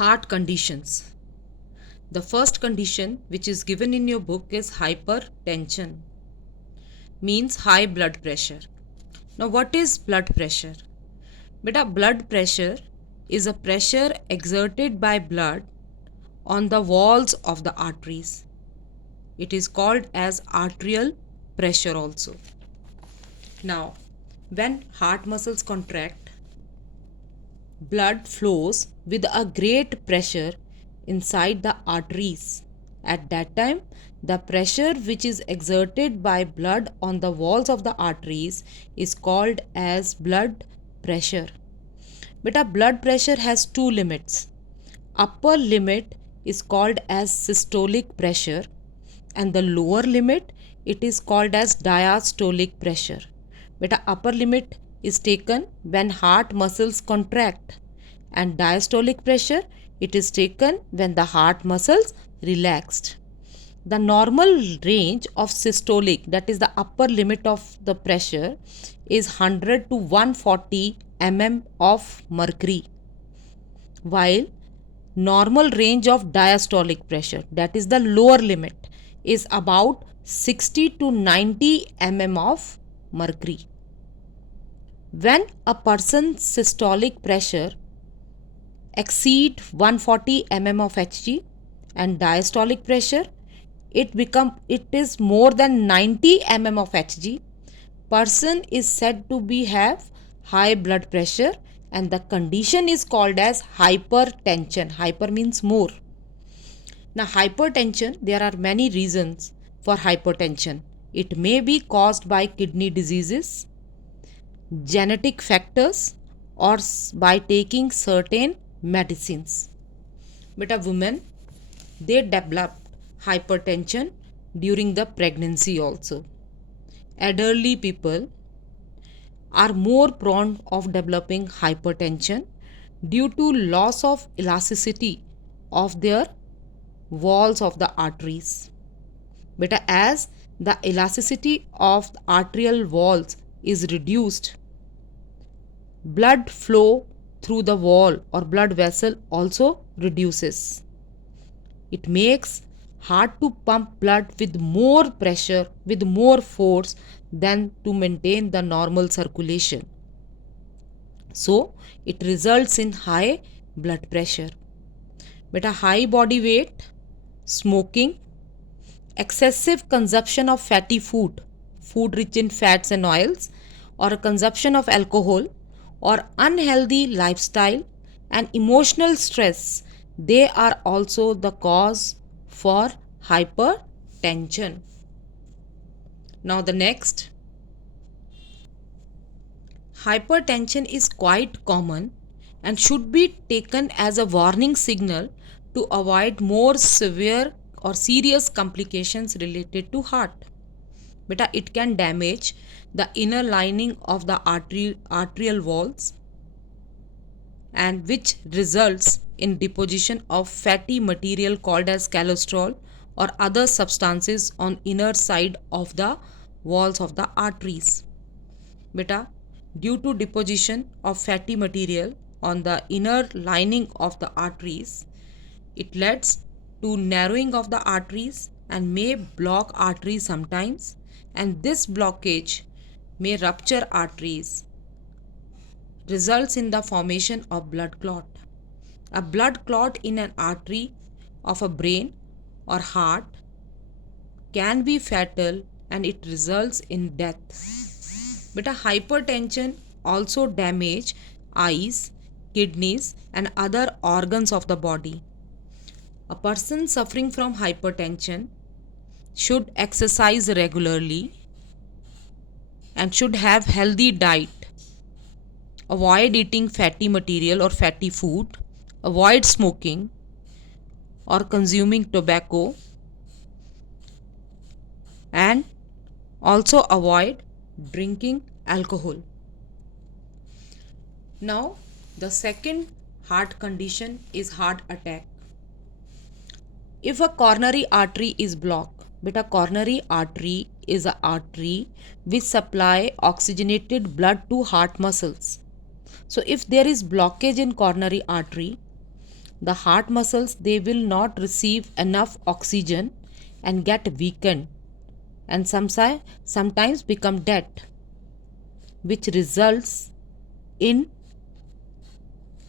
Heart conditions. The first condition which is given in your book is hypertension, means high blood pressure. Now what is blood pressure? Beta, blood pressure is a pressure exerted by blood on the walls of the arteries. It is called as arterial pressure also. Now, when heart muscles contract, blood flows with a great pressure inside the arteries. At that time, the pressure which is exerted by blood on the walls of the arteries is called as blood pressure. Beta, blood pressure has two limits. Upper limit is called as systolic pressure and the lower limit it is called as diastolic pressure. Beta, upper limit is taken when heart muscles contract and diastolic pressure it is taken when the heart muscles relaxed. The normal range of systolic, that is the upper limit of the pressure, is 100 to 140 mm of mercury, while normal range of diastolic pressure, that is the lower limit, is about 60 to 90 mm of mercury. When a person's systolic pressure exceed 140 mm of Hg and diastolic pressure it is more than 90 mm of Hg, person is said to be have high blood pressure and the condition is called as hypertension. Hyper means more. Now hypertension, there are many reasons for hypertension. It may be caused by kidney diseases, genetic factors, or by taking certain medicines. But a woman, they develop hypertension during the pregnancy also. Elderly people are more prone of developing hypertension due to loss of elasticity of their walls of the arteries. But as the elasticity of the arterial walls is reduced, blood flow through the wall or blood vessel also reduces. It makes hard to pump blood with more pressure, with more force than to maintain the normal circulation. So, it results in high blood pressure. But a high body weight, smoking, excessive consumption of fatty food, food rich in fats and oils, or a consumption of alcohol, or unhealthy lifestyle and emotional stress, they are also the cause for hypertension. Now the next, hypertension is quite common and should be taken as a warning signal to avoid more severe or serious complications related to heart. Beta, it can damage the inner lining of the arterial walls and which results in deposition of fatty material called as cholesterol or other substances on inner side of the walls of the arteries. Beta, due to deposition of fatty material on the inner lining of the arteries, it leads to narrowing of the arteries and may block arteries sometimes, and this blockage may rupture arteries, results in the formation of blood clot. A blood clot in an artery of a brain or heart can be fatal and it results in death. But a hypertension also damage eyes, kidneys and other organs of the body. A person suffering from hypertension should exercise regularly and should have healthy diet. Avoid eating fatty material or fatty food. Avoid smoking or consuming tobacco, and also avoid drinking alcohol. Now, the second heart condition is heart attack. If a coronary artery is blocked, but a coronary artery is an artery which supply oxygenated blood to heart muscles. So if there is blockage in coronary artery, the heart muscles, they will not receive enough oxygen and get weakened and sometimes become dead, which results in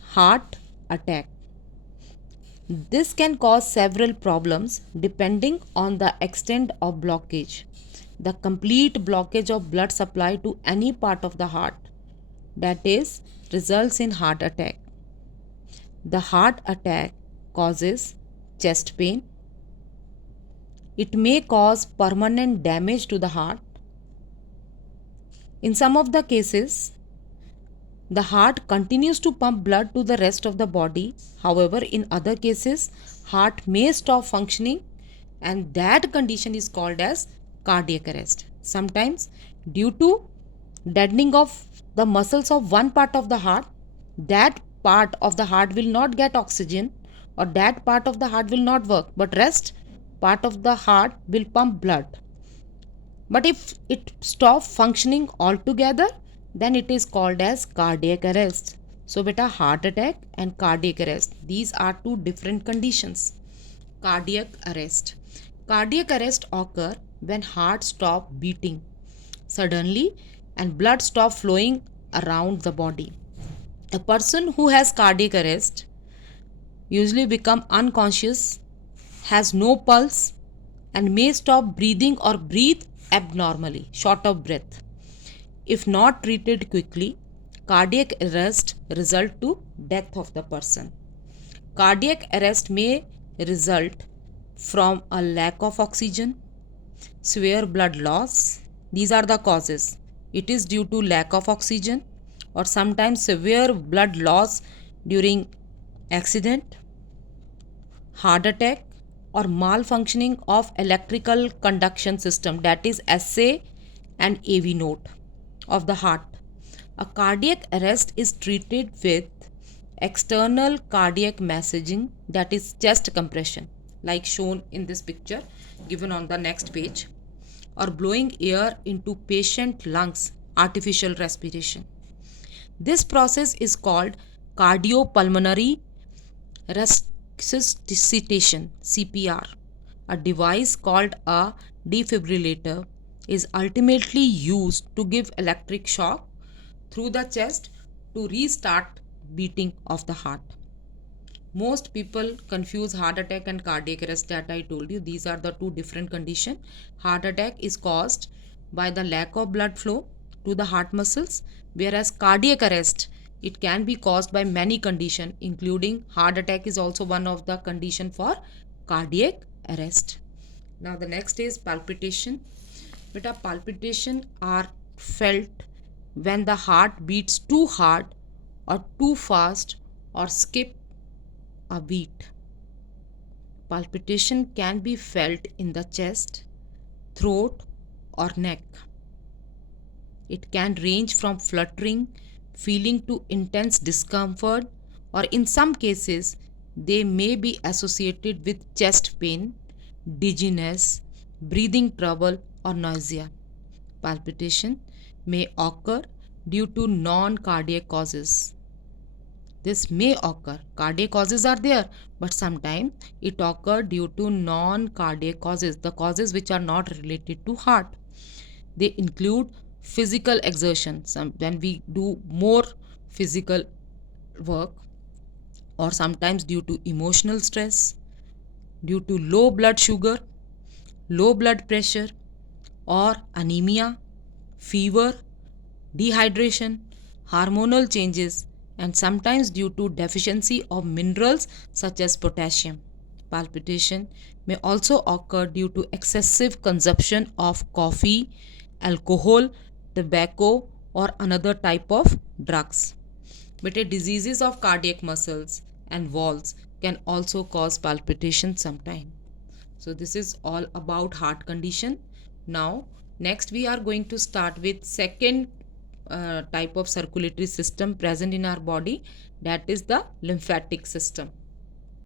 heart attack. This can cause several problems depending on the extent of blockage. The complete blockage of blood supply to any part of the heart, that is, results in heart attack. The heart attack causes chest pain. It may cause permanent damage to the heart. In some of the cases, the heart continues to pump blood to the rest of the body. However, in other cases, heart may stop functioning, and that condition is called as cardiac arrest. Sometimes, due to deadening of the muscles of one part of the heart, that part of the heart will not get oxygen, or that part of the heart will not work, but rest part of the heart will pump blood. But if it stops functioning altogether, then it is called as cardiac arrest. So beta, heart attack and cardiac arrest, these are two different conditions. Cardiac arrest. Cardiac arrest occur when heart stop beating suddenly and blood stop flowing around the body. A person who has cardiac arrest usually become unconscious, has no pulse, and may stop breathing or breathe abnormally, short of breath. If not treated quickly, cardiac arrest result to death of the person. Cardiac arrest may result from a lack of oxygen, severe blood loss. These are the causes. It is due to lack of oxygen or sometimes severe blood loss during accident, heart attack, or malfunctioning of electrical conduction system, that is SA and AV node of the heart. A cardiac arrest is treated with external cardiac massaging, that is chest compression, like shown in this picture given on the next page, or blowing air into patient lungs, artificial respiration. This process is called cardiopulmonary resuscitation, CPR. A device called a defibrillator is ultimately used to give electric shock through the chest to restart beating of the heart. Most people confuse heart attack and cardiac arrest, that I told you. These are the two different conditions. Heart attack is caused by the lack of blood flow to the heart muscles, whereas cardiac arrest, it can be caused by many conditions, including heart attack is also one of the condition for cardiac arrest. Now the next is palpitation. Beta, palpitation are felt when the heart beats too hard or too fast or skip a beat. Palpitation can be felt in the chest, throat, or neck. It can range from fluttering, feeling to intense discomfort, or in some cases, they may be associated with chest pain, dizziness, breathing trouble, or nausea. Palpitation may occur due to non-cardiac causes. This may occur. Cardiac causes are there, but sometimes it occurs due to non-cardiac causes, the causes which are not related to heart. They include physical exertion, when we do more physical work, or sometimes due to emotional stress, due to low blood sugar, low blood pressure, or anemia, fever, dehydration, hormonal changes, and sometimes due to deficiency of minerals such as potassium. Palpitation may also occur due to excessive consumption of coffee, alcohol, tobacco, or another type of drugs. But diseases of cardiac muscles and valves can also cause palpitation sometime. So this is all about heart condition. Now next we are going to start with second type of circulatory system present in our body, that is the lymphatic system.